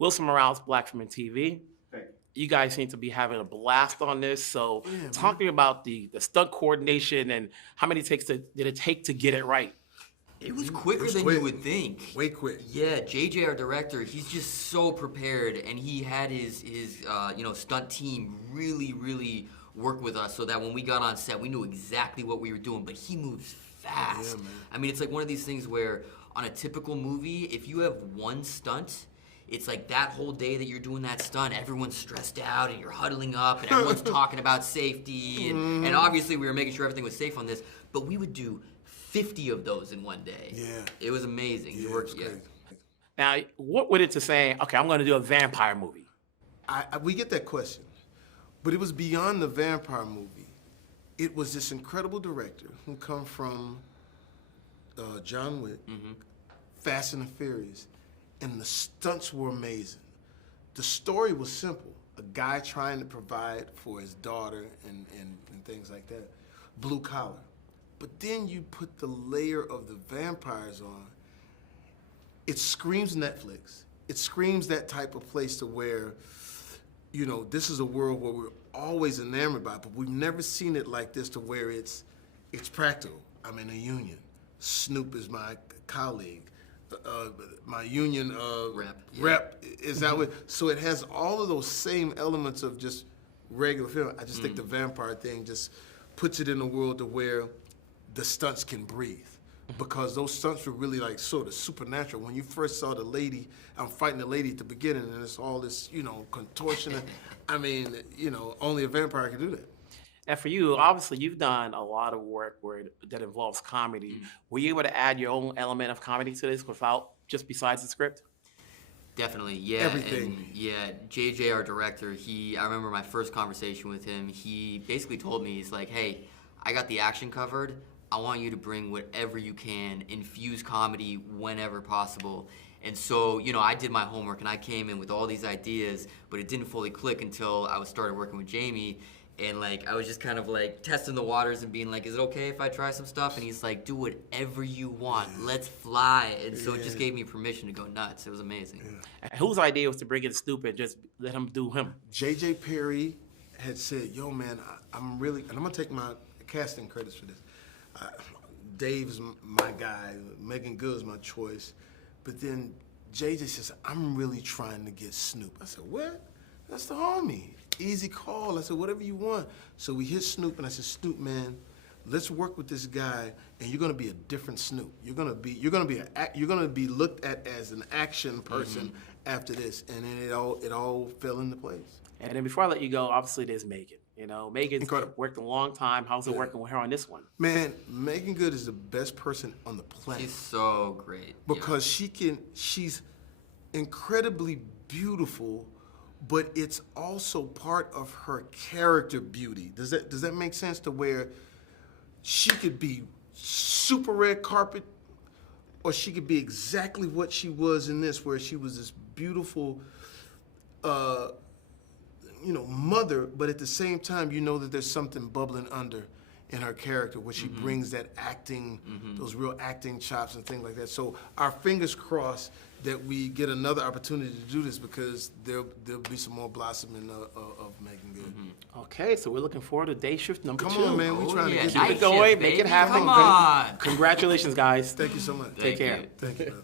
Wilson Morales, Black Film and TV. Thank you. You guys seem to be having a blast on this. So Yeah, man. talking about the stunt coordination and how many takes did it take to get it right? It was quicker than quick. you would think. Way quick. Yeah, JJ, our director, he's just so prepared, and he had his stunt team really work with us so that when we got on set, we knew exactly what we were doing. But he moves fast. Yeah, man. I mean, it's like one of these things where on a typical movie, if you have one stunt, it's like that whole day that you're doing that stunt, everyone's stressed out and you're huddling up and everyone's talking about safety. And obviously we were making sure everything was safe on this, but we would do 50 of those in one day. Yeah. It was amazing. Yeah, It worked, it's crazy. Now, what would it to saying, okay, I'm going to do a vampire movie? We get that question, but it was beyond the vampire movie. It was this incredible director who come from John Wick, Fast and the Furious, and the stunts were amazing. The story was simple. A guy trying to provide for his daughter and things like that. Blue collar. But then you put the layer of the vampires on. It screams Netflix. It screams that type of place to where, you know, this is a world where we're always enamored by it, but we've never seen it like this to where it's practical. I'm in a union. Snoop is my colleague. My union rep is that way. So it has all of those same elements of just regular film. I just think the vampire thing just puts it in a world to where the stunts can breathe. Because those stunts were really like sort of supernatural. When you first saw the lady, I'm fighting the lady at the beginning, and it's all this, you know, contortion. I mean, you know, only a vampire can do that. And for you, obviously, you've done a lot of work that involves comedy. Were you able to add your own element of comedy to this without just besides the script? Definitely, yeah. Everything. And yeah, JJ, our director, I remember my first conversation with him, he basically told me, he's like, hey, I got the action covered. I want you to bring whatever you can, infuse comedy whenever possible. And so, you know, I did my homework and I came in with all these ideas, but it didn't fully click until I started working with Jamie. And like, I was just kind of like testing the waters and being like, is it okay if I try some stuff? And he's like, do whatever you want, let's fly. And so it just gave me permission to go nuts. It was amazing. And whose idea was to bring in Snoop and just let him do him? JJ Perry had said, yo man, I'm really, and I'm gonna take my casting credits for this. Dave's my guy, Meagan Good's my choice. But then JJ says, I'm really trying to get Snoop. I said, what? That's the homie. Easy call. I said, whatever you want. So we hit Snoop, and I said, Snoop, man, let's work with this guy, and you're gonna be a different Snoop. You're gonna be looked at as an action person after this, and then it all fell into place. And then before I let you go, obviously there's Meagan. You know, Meagan's Incredible. worked a long time. How's it working with her on this one? Man, Meagan Good is the best person on the planet. She's so great. Because she's incredibly beautiful, but it's also part of her character beauty. Does that make sense to where she could be super red carpet, or she could be exactly what she was in this, where she was this beautiful, mother, but at the same time, you know that there's something bubbling under in her character, where she brings that acting, those real acting chops and things like that. So our fingers crossed that we get another opportunity to do this, because there'll be some more blossoming of Meagan Good. Okay, so we're looking forward to day shift number 2. Come on, man, we trying to get Keep you. it going, Shift, make it baby. happen. Come on. Congratulations, guys. Thank you so much. Take care. you. Thank you.